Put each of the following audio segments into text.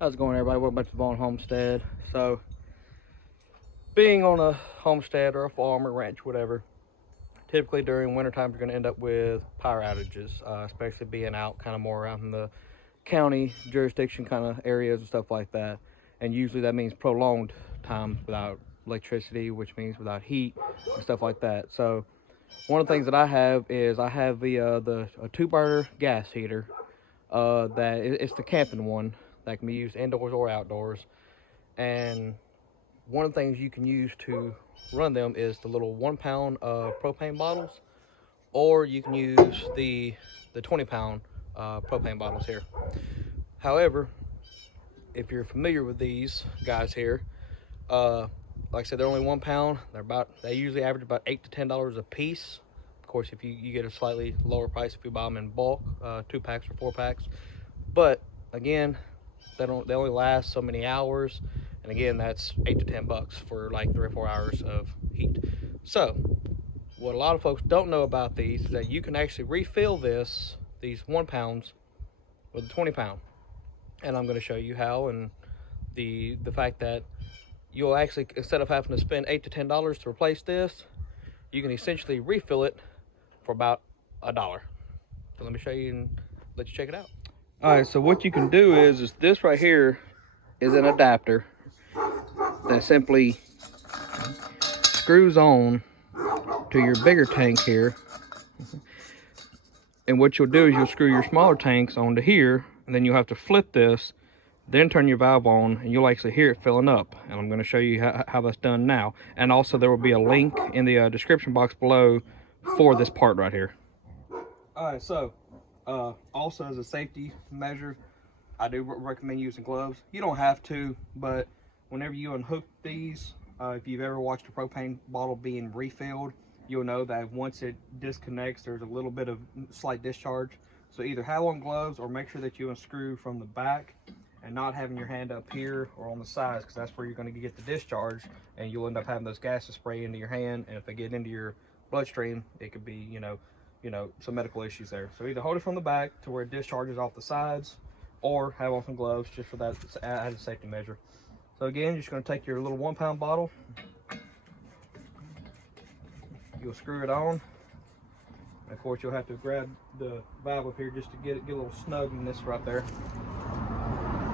How's it going, everybody? Welcome back to Vaughn Homestead. So, being on a homestead or a farm or ranch, whatever, typically during wintertime, you're going to end up with power outages, especially being out kind of more around in the county jurisdiction kind of areas and stuff like that. And usually that means prolonged time without electricity, which means without heat and stuff like that. So, one of the things that I have is I have the a 2-burner gas heater. It's the camping one that can be used indoors or outdoors. And one of the things you can use to run them is the little 1 pound propane bottles, or you can use the 20 pound propane bottles here. However, if you're familiar with these guys here, like I said, they're only 1 pound. They usually average about $8 to $10 a piece. Of course, if you get a slightly lower price if you buy them in bulk, 2 packs or 4 packs. But again, they only last so many hours, and again, that's $8 to $10 for like 3 or 4 hours of heat. So what a lot of folks don't know about these is that you can actually refill these 1 pounds with a 20 pound, and I'm going to show you how. And the fact that you'll actually, instead of having to spend $8 to $10 to replace this, you can essentially refill it for about $1. So let me show you and let you check it out. All right, so what you can do is this right here is an adapter that simply screws on to your bigger tank here. And what you'll do is you'll screw your smaller tanks onto here, and then you'll have to flip this, then turn your valve on, and you'll actually hear it filling up. And I'm going to show you how that's done now. And also there will be a link in the description box below for this part right here. All right, so also as a safety measure, I do recommend using gloves. You don't have to, but whenever you unhook these, if you've ever watched a propane bottle being refilled, you'll know that once it disconnects, there's a little bit of slight discharge. So either have on gloves or make sure that you unscrew from the back and not having your hand up here or on the sides, because that's where you're going to get the discharge, and you'll end up having those gases spray into your hand, and if they get into your bloodstream, it could be, you know, some medical issues there. So either hold it from the back to where it discharges off the sides, or have on some gloves just for that as a safety measure. So again, you're just going to take your little 1 pound bottle, you'll screw it on. And of course, you'll have to grab the valve up here just to get a little snug in this right there.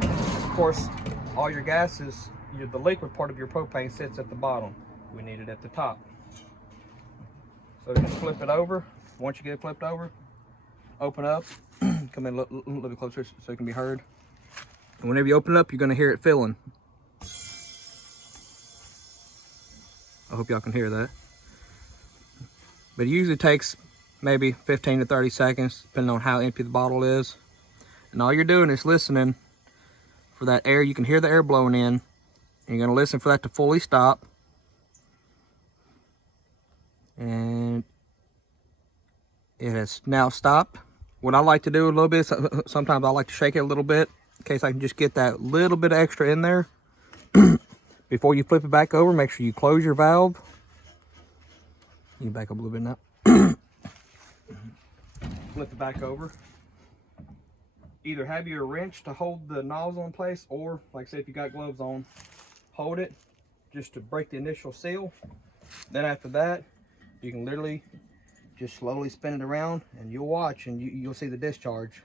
Of course, all your gases, the liquid part of your propane sits at the bottom. We need it at the top. So just flip it over. Once you get it flipped over, open up, come in a little bit closer so it can be heard. And whenever you open it up, you're going to hear it filling. I hope y'all can hear that. But it usually takes maybe 15 to 30 seconds, depending on how empty the bottle is. And all you're doing is listening for that air. You can hear the air blowing in, and you're going to listen for that to fully stop. And it has now stopped. What I like to do a little bit, sometimes I like to shake it a little bit in case I can just get that little bit extra in there. Before you flip it back over, make sure you close your valve. You can back up a little bit now. Flip it back over. Either have your wrench to hold the nozzle in place, or like I said, if you got gloves on, hold it just to break the initial seal. Then after that, you can literally just slowly spin it around, and you'll watch, and you'll see the discharge.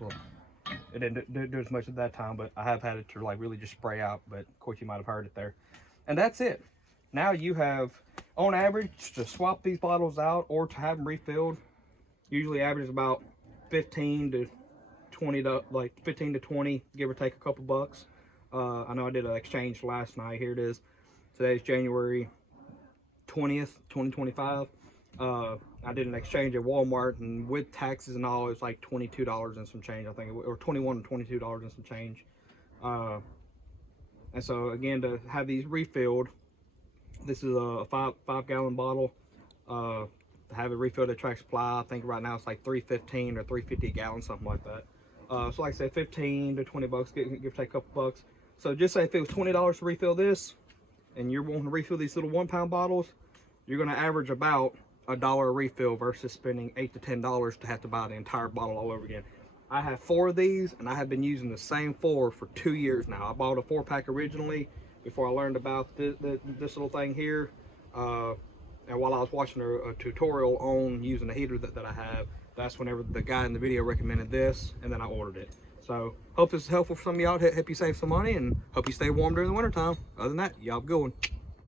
Well, it didn't do as much at that time, but I have had it to like really just spray out. But of course, you might have heard it there. And that's it. Now you have, on average, to swap these bottles out or to have them refilled, usually averages about 15 to 20, give or take a couple bucks. I know I did an exchange last night. Here it is. Today's January 20th, 2025. I did an exchange at Walmart, and with taxes and all, it's like $22 and some change, I think, or $21 to $22 and some change. And so again, to have these refilled, this is a five-gallon bottle. To have it refilled at Track Supply, I think right now it's like $3.15 or $3.50 a gallon, something like that. So like I said, 15 to 20 bucks, give or take a couple bucks. So just say if it was $20 to refill this, and you're wanting to refill these little 1 pound bottles, you're going to average about $1 a refill versus spending $8 to $10 to have to buy the entire bottle all over again. I have 4 of these, and I have been using the same 4 for 2 years now. I bought a 4-pack originally before I learned about this little thing here. And while I was watching a tutorial on using the heater that I have, that's whenever the guy in the video recommended this, and then I ordered it. So hope this is helpful for some of y'all, help you save some money, and hope you stay warm during the winter time. Other than that, y'all have a good one.